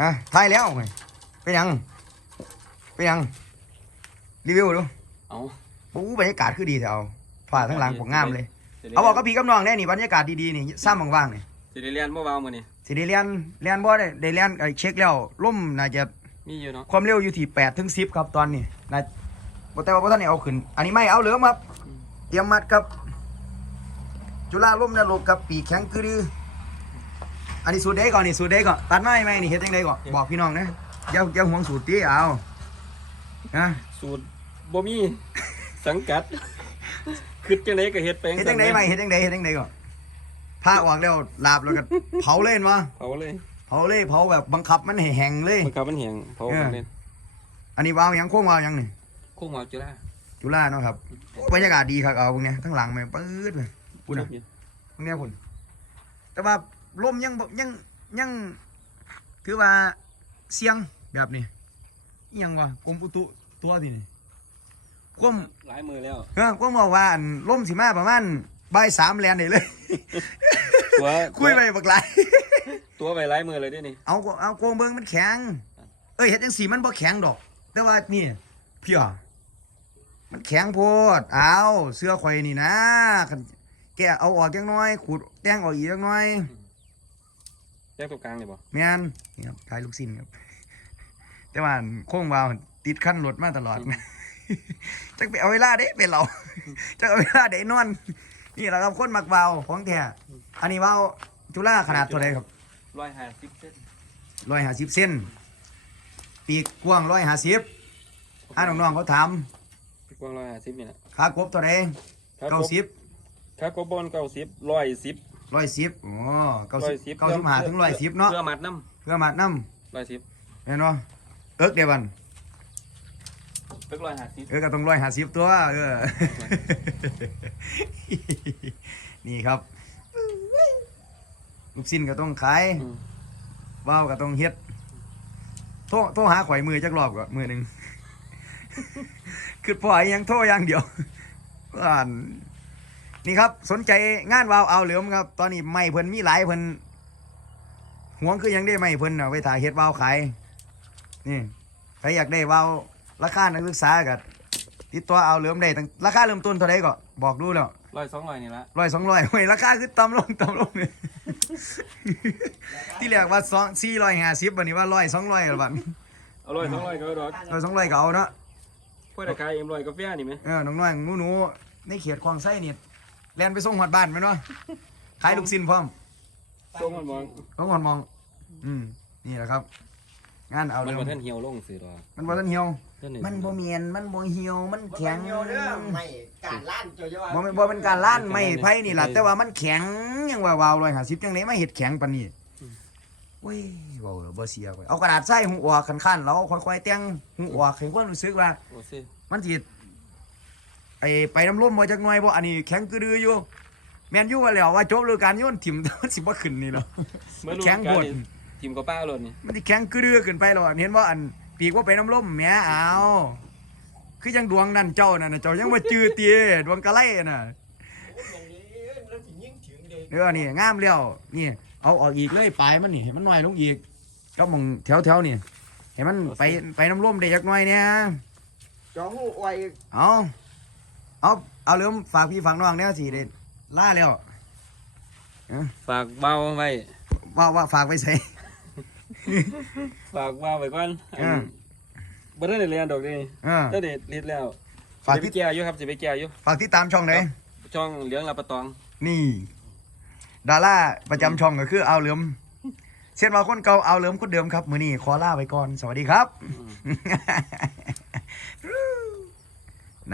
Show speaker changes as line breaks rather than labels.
อะถ่ายแล้วไงเป็นยังเป็นยังรีวิวดู
เอา
โอ้บรรยากาศคือดีแถวฝ่าทั้งหลังผมงามเลย เอาบอกกับพี่กับน้องแน่นี่บรรยากาศดีๆนี่ซ้ำว่างๆนี่
สิได้เรียนบ่เบามื้อนี้
สิได้เรียนเรียนบ่ได้ได้เรียนไอ้เช็คแล้วล่มน่าจะ
มีอยู่เนาะ
ความเร็วอยู่ที่8ถึง10 ครับตอนนี้น่าบ่แต่ว่าบ่ทันได้เอาขึ้น อันนี้ไม่เอาเหลือมครับ เตรียมมัดครับ จุฬาล่มนรกกับปีกแข็งคือดื้ ออันนี้สูตรเด้ก่อนนี่สูตรเด้ก่อนตัดไม้ไหมนี่เฮ็ดจังไดก่อนบอกพี่น้องนะอย่าอย่าห่วงสูตรติเอานะ
สูตรบ่มีสังกัดคิดจังไดก็เฮ็ดไป
เฮ็ดจังไดไหมเฮ็ดจังไดเฮ็ดจังไดก่อนผ้าออกแล้วลาบแล้วก็เผาเล่นวะ
เผาเลย
เผาเลยเผาแบบบังคับมันให้แห้งเลย
มันกับมันแห้งเผา
เออ
เล่น
อันนี้วาวหยังโค้งวาวหยังนี่
คงเอาจุฬา
จุฬาเนาะครับโอ้บรรยากาศดีครับเอาพวกเนี้ยทั้งหลังมันปื๊ดเลยคุณอะพวกเนี้ยคุณแต่ว่า ลมยังบ่ยังยังถือว่าเสียงแบบนี้อิหยังวะกรมอุตุตัวที่นี่ควม
หลายมือแล้ว
เออควมบอกว่าอันลมสิมาประมาณบ่ายสามแลนได้เลย
ตัว
คุยไปบักหลาย
ตัวไปหลายมือเลยเด้นี่
เอาเอาโกงเบิงมันแข็ง เอ้ยเฮ็ดจังสีมันบ่แข็งดอก แต่ว่านี่เพียมันแข็งโพดเอาเสื้อข่อยนี่นะคันแกะเอาออกจังน้อยขูดแต่งออกอีกจังน้อย
แยกตัวกลางนี่บ่
แม่นนี่ครับขายลูกชิ้นครับ แต่ว่าโค้งวาวติดขั้นรถมาตลอด จักไปเอาเวลาเด้เป็นเรา จักเอาเวลาเด้นอน นี่แหละครับคนมักวาวของแท้อันนี้วาวจุฬาขนาดเท่าไหร่ครับ
150เซน
ร้อยห้าสิบเซนปีกกว้างร้อยห้าสิบอ่าน้องๆเขาถาม
พี่กว้าง150นี่น่ะ
ขากบเท่าไหร่
ครับ
เก้าสิบ
ครับกบบน90 110
ร้อยสิบอ๋อเก้าสิบ
110
เก้าสิบห้าถึงร้อยสิบเนาะ
เพื่อมัดน้
เพื่อมาน้ำ
110ำ
เห็นเนาะเอิกเดี๋ยวบัน
ตึก150
เอิกก็ต้องร้อยห้าสิบตัวเออนี่ครับ ลูกสิ้นก็ต้องขาย
อืม
ว่าวก็ต้องเฮ็ดโทรโทรหาข่อยมือจักรอบก่อนมือหนึ่งคือพออีหยังโทรอย่างเดียวอ่าน นี่ครับสนใจงานวาวเอาเหลือมครับ ตอนนี้ไม่เพิ่นมีหลายเพิ่นหวงคือหยังได้ไม่เพิ่นเอาไปถ่ายเฮ็ดวาวขายนี่ใครอยากได้วาวราคานักศึกษาก็ติดต่อเอาเหลือมได้ตั้งราคาเริ่มต้นเท่าไหร่ก็บอกดูแล้ว
100 200นี่ละ
ร้อยสองร้อยเฮ้ยราคาคือต่ำลงต่ำลงเนี่ยที่แรกว่าสองสี่ร้อยห้าสิบวันนี้ว่าร้อยสองร้อยละบัด
เอา100 200ก็ดอก
ร้อยสองร้อยก็เอาเนาะ
พวกตะขายเอ็มร้อยกาแฟนี่ไหม
เออน้องน้อยหนูหนูๆในเขตคลองไส้เนี่ย แล่นไปส่งหอดบ้านไหมเนาะขายลูกชิ้นพร้อม
ส่งมันมอง
ต้องหอดมอง อืมนี่แหละครับงานเอา
มัน
เรื่อง
บ่ทันเหี่ยวลงสิดอก
มันบ่ทันเหี่ยว
ท่านนี่
มันบ่เมียนมันบ่เหี่ยวมันแข็ง
เดียวเด้อไม่การล้านเจ้าเยา
บ่แม่นบ่เป็นการล้านไม่ไผ่นี่ล่ะแต่ว่ามันแข็งยังว่าวาวร้อยห้าสิบจังไดมาเฮ็ดแข็งปานนี้เว้ยเว้าแล้วบ่เสียเว้ยเอากระดาษใส่หูออกคันๆแล้วค่อยๆแต่งหูออกให้คนรู้สึกว่า
โอ้สิ
มันสิ ไอไปน้ำร่มมาจากหน่อยบ่อันนี้แข็งกระดืออยู่ แม่นอยู่ว่าแล้วว่าจบฤดูกาลโยนถิ่มมันสิบ่ขึ้นนี่หรอ
เมื่อรู้
แข็ง
กา
โพ
ร
ด
นี่ทีมกับป้าโลดนี่
มันสิแข็งกระดือขึ้นไปหรอเห็นว่าอันปีกว่าไปน้ำร่มแหมเอาคือยังดวงนั่นเจ้านั่นน่ะเจ้ายังบ่จื้อเตียดวงกะไลน่ะ
อย่างนี้เราถึงยิ่งถึงเด็ก
เด้อนี่งามแล้วนี่เอาออกอีกเลยปลายมันนี่ให้มันน้อยลงอีกก็มองแถวๆนี่ให้มันไปไปน้ำร่มได้จักหน่อยเนี่ย
จองหูไว
เอา เอาเอาเริ่มฝากพี่ฝากน้องเนี่ยสิได้ล่าแล้ว
ฝากเบาไว้
ว่าว่าฝากไปใส่
ฝากเบาไว้ก่อน
อ่า
บ่ได้เรียนดอกนี่
เออ
ถ้าเด็ดเรียนแล้ว
ฝาก
สิไป
ที่
แก้อยู่ครับสิไปแก้อยู่
ฝากที่ตามช่องไหน
ช่องเหลืองลาปะตอง
นี่ ดาราประจำช่องก็คือเอาเหลิมเช่นว่าคนเก่าเอาเหลิมคนเดิมครับ มือนี้ขอลาไปก่อน สวัสดีครับ